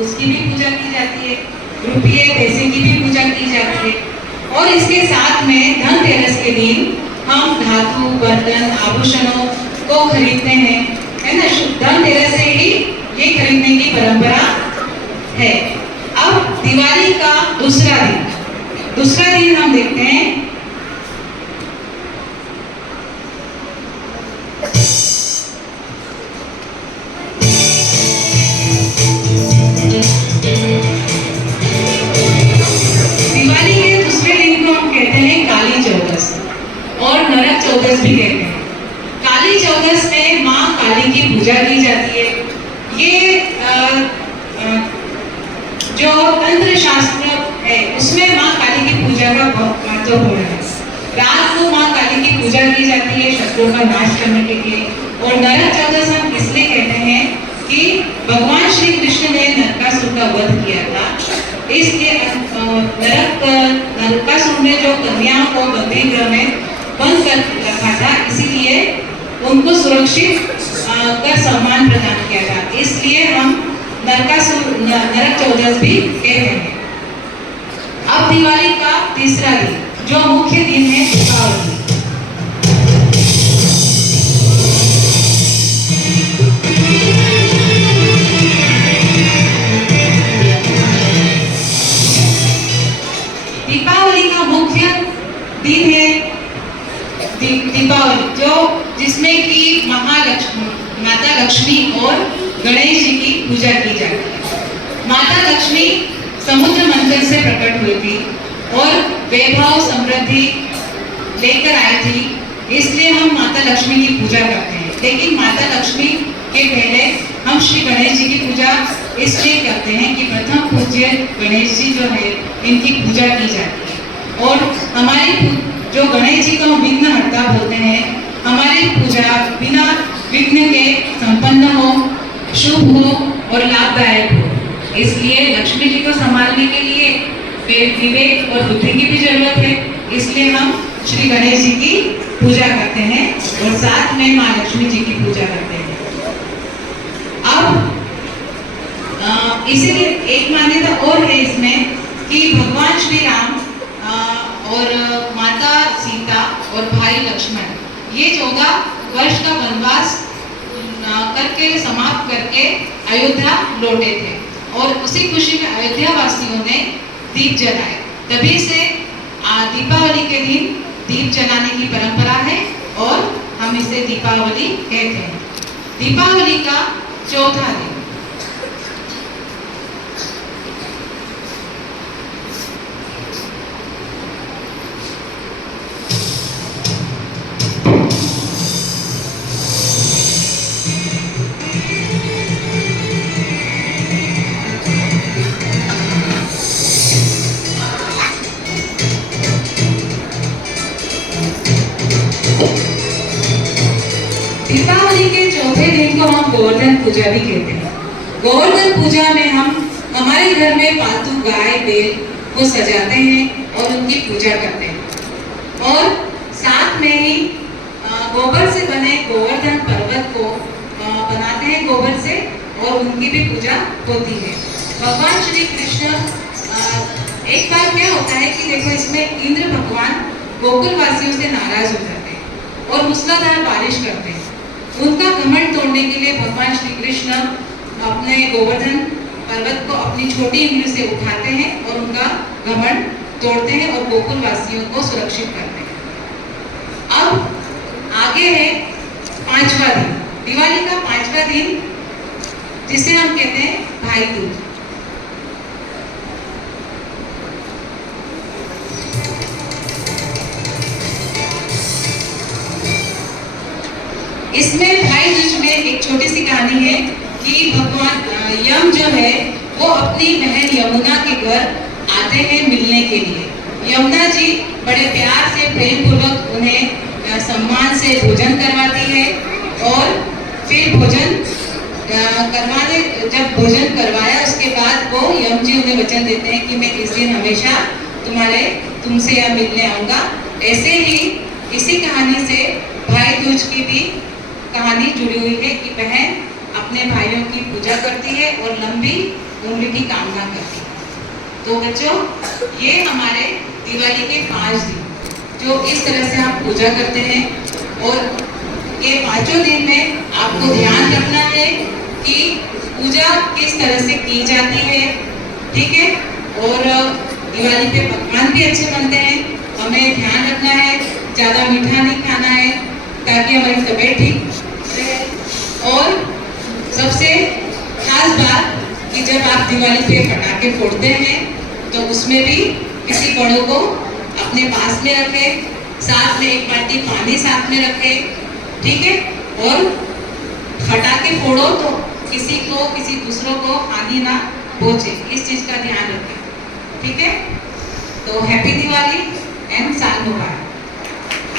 उसकी भी पूजा की जाती है, रुपये पैसे की भी पूजा की जाती है। और इसके साथ में धनतेरस के दिन हम धातु बर्तन आभूषणों को खरीदते हैं, है ना। धनतेरस से ही ये खरीदने की परंपरा है। अब दिवाली का दूसरा दिन हम देखते हैं। दिवाली के दूसरे दिन को हम कहते हैं काली चौदस और नरक चौदस भी कहते हैं। काली चौदस में माँ काली की पूजा की जाती है। ये जो तंत्र शास्त्र है उसमें माँ काली की पूजा का बहुत महत्वपूर्ण है। रात को माँ काली की पूजा की जाती है शत्रुओं का नाश करने के लिए। और नरक चौदस हम इसलिए कहते हैं कि भगवान श्री कृष्ण ने नरकासुर का वध किया था, इसलिए नरकासुर ने जो कन्याओं को बंदी गृह में बंद कर रखा था, इसीलिए उनको सुरक्षित कर सम्मान प्रदान किया था। इसलिए हम नरक चौदस भी कहते हैं। अब दिवाली का तीसरा दिन जो मुख्य दिन है दीपावली। दीपावली का मुख्य दिन है दीपावली, जो जिसमें कि माता लक्ष्मी और गणेश जी की पूजा की जाती है। माता लक्ष्मी समुद्र मंथन से प्रकट हुई थी और वैभव समृद्धि लेकर आई थी, इसलिए हम माता लक्ष्मी की पूजा करते हैं। लेकिन माता लक्ष्मी के पहले हम श्री गणेश जी की पूजा इसलिए करते हैं कि प्रथम पूज्य गणेश जी जो है इनकी पूजा की जाती है। और हमारी जो गणेश जी को विघ्नहर्ता बोलते हैं, हमारी पूजा बिना विघ्न के संपन्न हो, शुभ हो और लाभदायक हो। इसलिए लक्ष्मी जी को संभालने के लिए विवेक और बुद्धि की भी जरूरत है, इसलिए हम श्री गणेश जी की पूजा करते हैं और साथ में माँ लक्ष्मी जी की पूजा करते हैं। अब इसीलिए एक मान्यता और है इसमें कि भगवान श्री राम और माता सीता और भाई लक्ष्मण ये 14 वर्ष का वनवास करके समाप्त करके अयोध्या लौटे थे और उसी खुशी में अयोध्या वासियों ने दीप जलाए। तभी से दीपावली के दिन दीप जलाने की परंपरा है और हम इसे दीपावली कहते हैं। दीपावली का चौथा दिन दीपावली के चौथे दिन को हम गोवर्धन पूजा भी कहते हैं। गोवर्धन पूजा में हम हमारे घर में पालतू गाय बैल को सजाते हैं और उनकी पूजा करते हैं और साथ में ही गोबर से बने गोवर्धन पर्वत को बनाते हैं गोबर से और उनकी भी पूजा होती है। भगवान श्री कृष्ण एक बार क्या होता है कि देखो इसमें इंद्र भगवान गोकुल वासियों से नाराज हो जाते हैं और मूसलाधार बारिश करते हैं। उनका घमंड तोड़ने के लिए भगवान श्री कृष्ण अपने गोवर्धन पर्वत को अपनी छोटी उंगली से उठाते हैं और उनका घमंड तोड़ते हैं और गोकुल वासियों को सुरक्षित करते हैं। अब आगे है पांचवा दिन, दिवाली का पांचवा दिन जिसे हम कहते हैं भाई दूज। इसमें भाई दूज में एक छोटी सी कहानी है कि भगवान यम जो है वो अपनी बहन यमुना के घर आते हैं मिलने के लिए। यमुना जी बड़े प्यार से प्रेम पूर्वक उन्हें सम्मान से भोजन करवाती है और फिर जब भोजन करवाया उसके बाद वो यम जी उन्हें वचन देते हैं कि मैं इस दिन हमेशा तुमसे यहाँ मिलने आऊँगा। ऐसे ही इसी कहानी से भाई दूज की भी कहानी जुड़ी हुई है कि बहन अपने भाइयों की पूजा करती है और लंबी उम्र की कामना करती है। तो बच्चों, ये हमारे दिवाली के 5 दिन जो इस तरह से हम पूजा करते हैं, और ये 5 दिन में आपको ध्यान रखना है कि पूजा किस तरह से की जाती है, ठीक है। और दिवाली पे पकवान भी अच्छे बनते हैं, हमें ध्यान रखना है, ज़्यादा मीठा नहीं खाना है ताकि हमारी तबीयत ठीक रहे। और सबसे खास बात कि जब आप दिवाली पे पटाखे फोड़ते हैं तो उसमें भी किसी बड़ों को अपने पास में रखें, साथ में 1 बाल्टी पानी साथ में रखें, ठीक है। और पटाखे फोड़ो तो किसी दूसरों को हानि ना पहुंचे, इस चीज़ का ध्यान रखें, ठीक है। तो हैप्पी दिवाली।